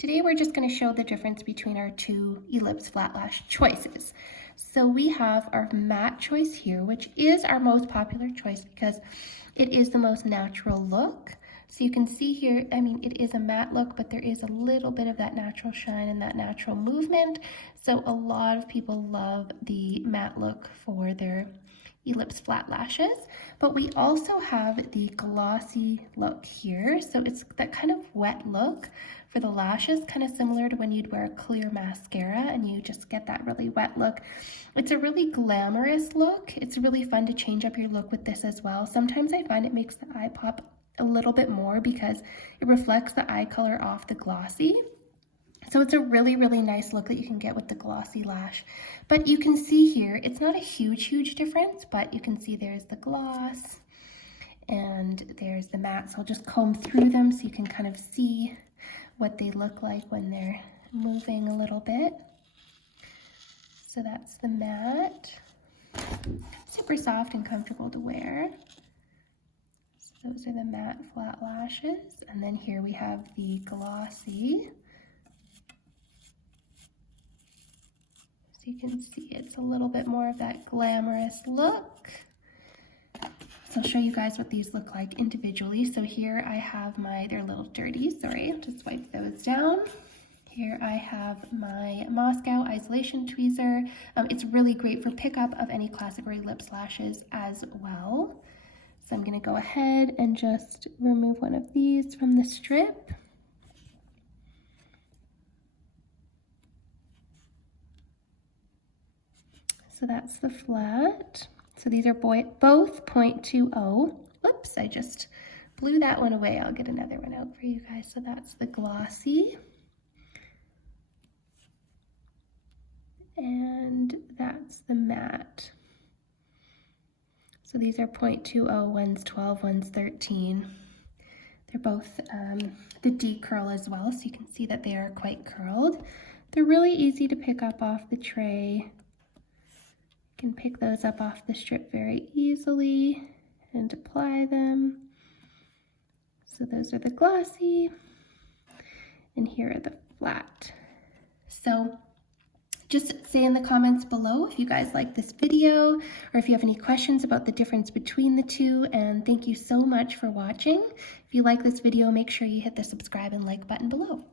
Today we're just going to show the difference between our two Ellipse flat lash choices. So we have our matte choice here, which is our most popular choice because it is the most natural look. So you can see here, I mean, it is a matte look, but there is a little bit of that natural shine and that natural movement. So a lot of people love the matte look for their Ellipse flat lashes, but we also have the glossy look here. So it's that kind of wet look for the lashes, kind of similar to when you'd wear a clear mascara and you just get that really wet look. It's a really glamorous look. It's really fun to change up your look with this as well. Sometimes I find it makes the eye pop a little bit more because it reflects the eye color off the glossy. So it's a really, really nice look that you can get with the glossy lash. But you can see here, it's not a huge difference, but you can see there's the gloss and there's the matte. So I'll just comb through them so you can kind of see what they look like when they're moving a little bit. So that's the matte. Super soft and comfortable to wear. So those are the matte flat lashes. And then here we have the glossy. So you can see it's a little bit more of that glamorous look. So I'll show you guys what these look like individually. So here I have they're a little dirty, sorry, I'll just wipe those down. Here I have my Moscow Isolation Tweezer. It's really great for pickup of any classic or ellipse lashes as well. So I'm gonna go ahead and just remove one of these from the strip. So that's the flat. So these are both 0.20. Whoops, I just blew that one away. I'll get another one out for you guys. So that's the glossy. And that's the matte. So these are 0.20, one's 12, one's 13. They're both the D curl as well, so you can see that they are quite curled. They're really easy to pick up off the tray. Can pick those up off the strip very easily and apply them. So those are the glossy, and here are the flat. So just say in the comments below if you guys like this video or if you have any questions about the difference between the two, and thank you so much for watching. If you like this video, make sure you hit the subscribe and like button below.